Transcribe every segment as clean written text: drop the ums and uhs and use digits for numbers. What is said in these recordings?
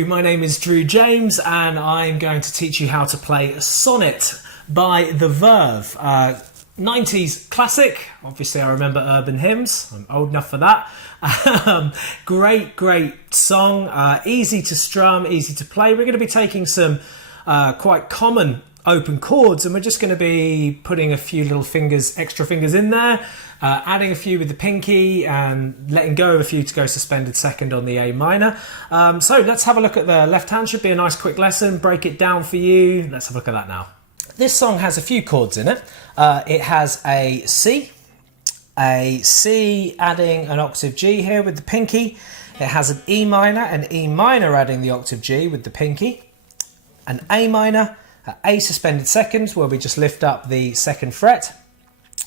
Hello, my name is Drew James and I'm going to teach you how to play Sonnet by the Verve. 90s classic. Obviously I remember urban hymns, I'm old enough for that. Great song, easy to strum, easy to play. We're going to be taking some quite common open chords and we're just going to be putting a few little extra fingers in there, adding a few with the pinky and letting go of a few to go suspended second on the A minor. So let's have a look at the left hand. Should be a nice quick lesson, break it down for you. Let's have a look at that now. This song has a few chords in it. It has a C adding an octave G here with the pinky. It has an E minor adding the octave G with the pinky, an A minor, A suspended seconds where we just lift up the second fret,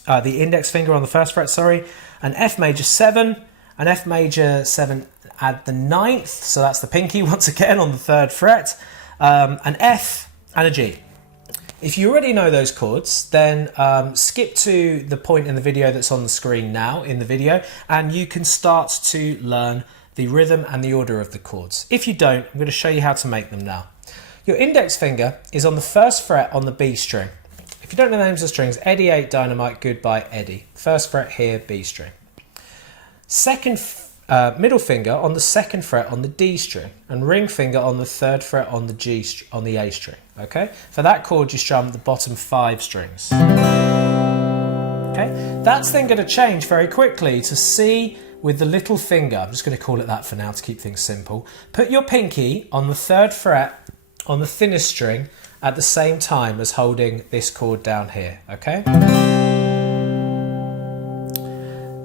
the index finger on the first fret, sorry, an F major 7, an F major 7 at the 9th, so that's the pinky once again on the 3rd fret, an F and a G. If you already know those chords, then skip to the point in the video that's on the screen now in the video and you can start to learn the rhythm and the order of the chords. If you don't, I'm going to show you how to make them now. Your index finger is on the 1st fret on the B string. If you don't know the names of the strings, Eddie 8, Dynamite, Goodbye, Eddie. 1st fret here, B string. Middle finger on the 2nd fret on the D string and ring finger on the 3rd fret on the A string. Okay, for that chord you strum the bottom 5 strings. Okay, that's then going to change very quickly to C with the little finger. I'm just going to call it that for now to keep things simple. Put your pinky on the 3rd fret on the thinnest string at the same time as holding this chord down here, okay?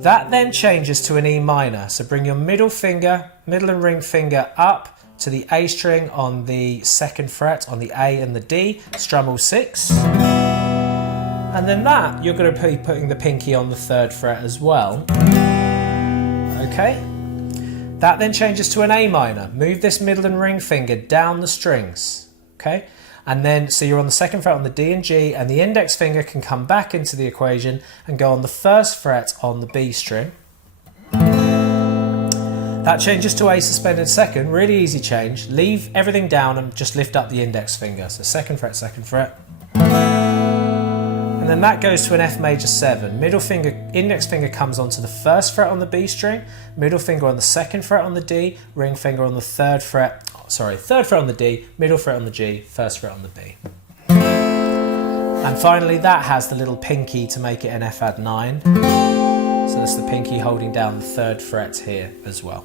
That then changes to an E minor, so bring your middle and ring finger up to the A string on the 2nd fret on the A and the D, strum all 6. And then that, you're going to be putting the pinky on the 3rd fret as well, okay? That then changes to an A minor. Move this middle and ring finger down the strings, okay? And then, so you're on the 2nd fret on the D and G, and the index finger can come back into the equation and go on the 1st fret on the B string. That changes to A suspended second, really easy change. Leave everything down and just lift up the index finger. So 2nd fret, 2nd fret. And then that goes to an F major 7. Index finger comes onto the 1st fret on the B string, middle finger on the 2nd fret on the D, ring finger on the 3rd fret, 3rd fret on the D, middle fret on the G, 1st fret on the B. And finally that has the little pinky to make it an F add 9. So that's the pinky holding down the 3rd fret here as well.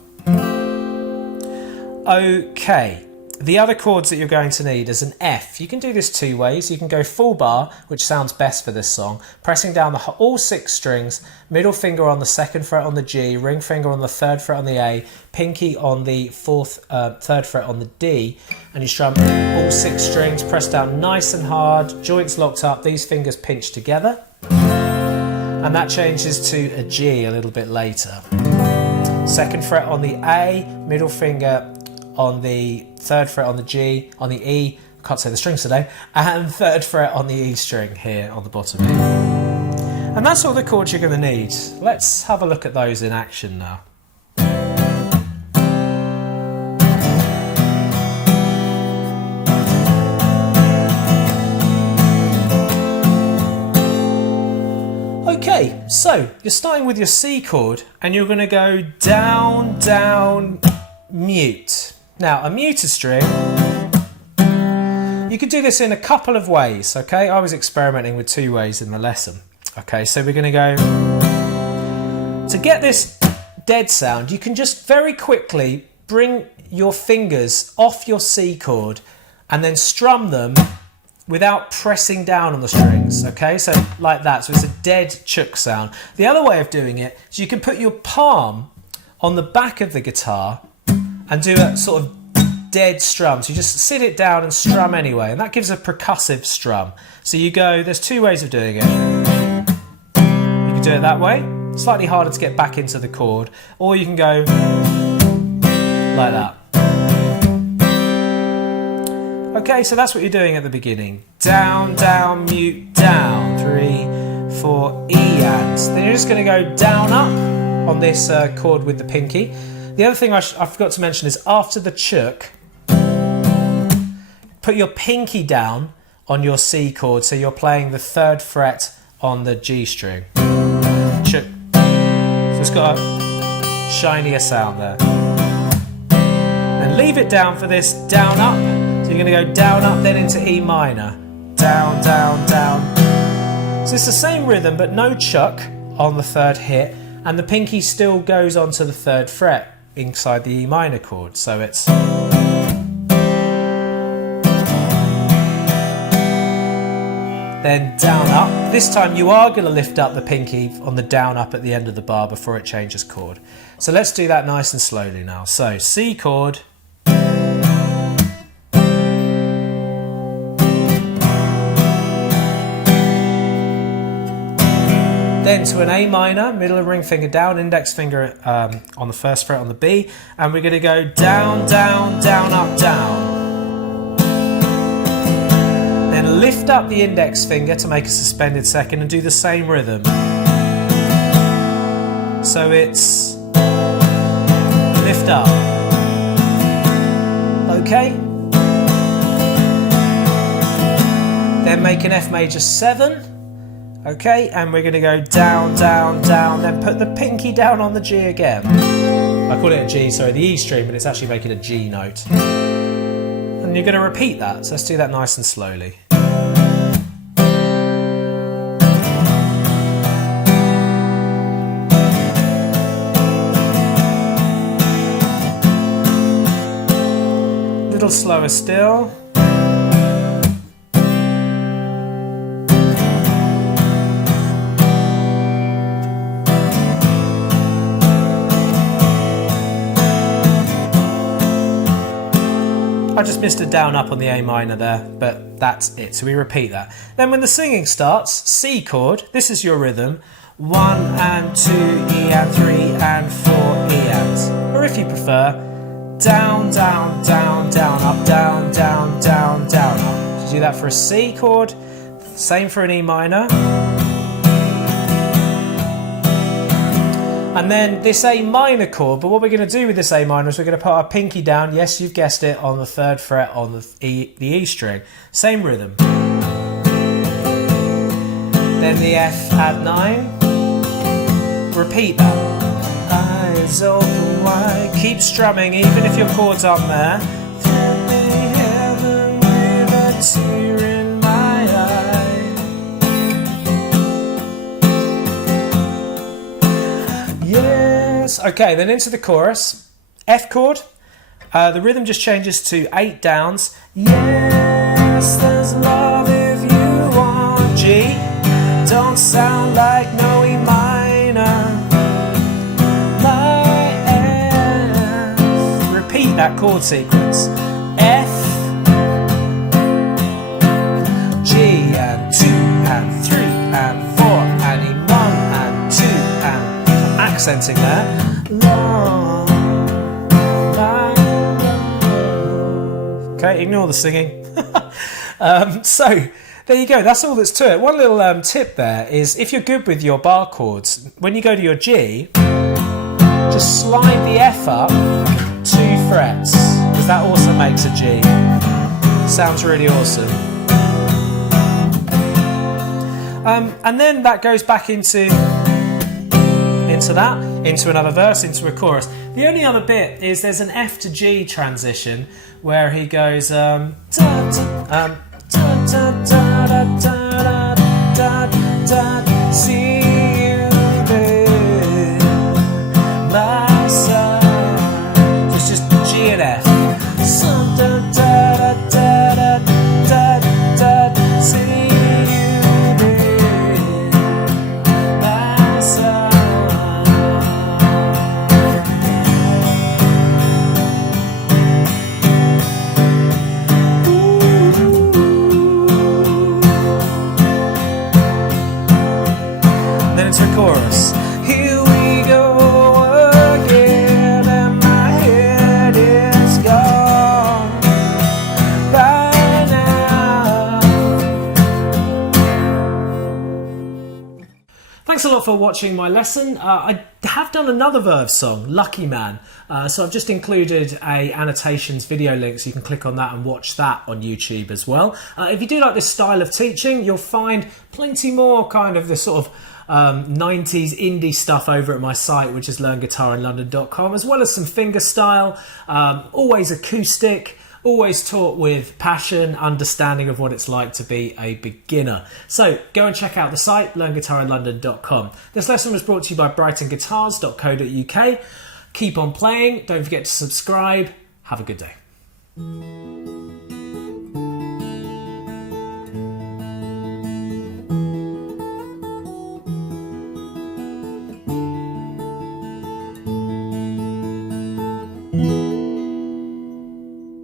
Okay. The other chords that you're going to need is an F. You can do this 2 ways. You can go full bar, which sounds best for this song, pressing down all 6 strings, middle finger on the 2nd fret on the G, ring finger on the 3rd fret on the A, pinky on the 3rd fret on the D, and you strum all 6 strings, press down nice and hard, joints locked up, these fingers pinched together, and that changes to a G a little bit later. 2nd fret on the A, middle finger on the 3rd fret on the G, on the E, can't say the strings today, and 3rd fret on the E string here on the bottom here. And that's all the chords you're going to need. Let's have a look at those in action now. Okay, so you're starting with your C chord and you're going to go down, down, mute. Now, a muted string, you could do this in a couple of ways, okay? I was experimenting with 2 ways in the lesson. Okay, so we're going to go, to get this dead sound, you can just very quickly bring your fingers off your C chord and then strum them without pressing down on the strings, okay? So like that, so it's a dead chook sound. The other way of doing it is you can put your palm on the back of the guitar and do a sort of dead strum. So you just sit it down and strum anyway, and that gives a percussive strum. So you go, there's 2 ways of doing it. You can do it that way, slightly harder to get back into the chord, or you can go like that. Okay, so that's what you're doing at the beginning. Down, down, mute, down, 3, 4, E, and then you're just going to go down, up on this chord with the pinky. The other thing I forgot to mention is after the chook, put your pinky down on your C chord, so you're playing the 3rd fret on the G string. So it's got a shinier sound there. And leave it down for this down up. So you're going to go down up, then into E minor. Down, down, down. So it's the same rhythm, but no chuck on the 3rd hit, and the pinky still goes onto the 3rd fret inside the E minor chord. So it's... then down up. This time you are going to lift up the pinky on the down up at the end of the bar before it changes chord. So let's do that nice and slowly now. So C chord, then to an A minor, middle of ring finger down, index finger on the 1st fret on the B, and we're going to go down, down, down, up, down. Then lift up the index finger to make a suspended 2nd and do the same rhythm. So it's lift up. Okay. Then make an F major 7. Okay, and we're going to go down, down, down, then put the pinky down on the G again. I call it a G, sorry, the E string, but it's actually making a G note. And you're going to repeat that, so let's do that nice and slowly. Little slower still. I just missed a down up on the A minor there, but that's it. So we repeat that. Then when the singing starts, C chord, this is your rhythm. 1 and 2, E and 3 and 4, E and. Or if you prefer, down, down, down, down, up, down, down, down, down, up. So do that for a C chord. Same for an E minor. And then this A minor chord, but what we're going to do with this A minor is we're going to put our pinky down, yes, you've guessed it, on the 3rd fret on the E string. Same rhythm. Then the F at 9. Repeat that. Eyes open wide. Keep strumming even if your chords aren't there. Thread me heaven with a tear in my eye. Yes. Okay, then into the chorus. F chord. The rhythm just changes to 8 downs. Yes, there's love if you want. G. Don't sound like no E minor. My F. Repeat that chord sequence. F, G, and 2, and 3, and 4, and E1, and 2, and accenting there. Love, okay, ignore the singing. So there you go, that's all that's to it. One little tip there is if you're good with your bar chords, when you go to your G, just slide the F up 2 frets, because that also makes a G. Sounds really awesome. And then that goes back into another verse, into a chorus. The only other bit is there's an F to G transition where he goes da, da, da, da, da, da, da, da, see you there, my son. So it's just G and F. So, da, da, da, da, da, da, da, see you there, my son. lot for watching my lesson. I have done another Verve song, Lucky Man. So I've just included a annotations video link, so you can click on that and watch that on YouTube as well. If you do like this style of teaching, you'll find plenty more kind of this sort of 90s indie stuff over at my site, which is learnguitarinlondon.com, as well as some fingerstyle, always acoustic, always taught with passion, understanding of what it's like to be a beginner. So go and check out the site, learnguitarinlondon.com. This lesson was brought to you by brightonguitars.co.uk. Keep on playing, don't forget to subscribe. Have a good day.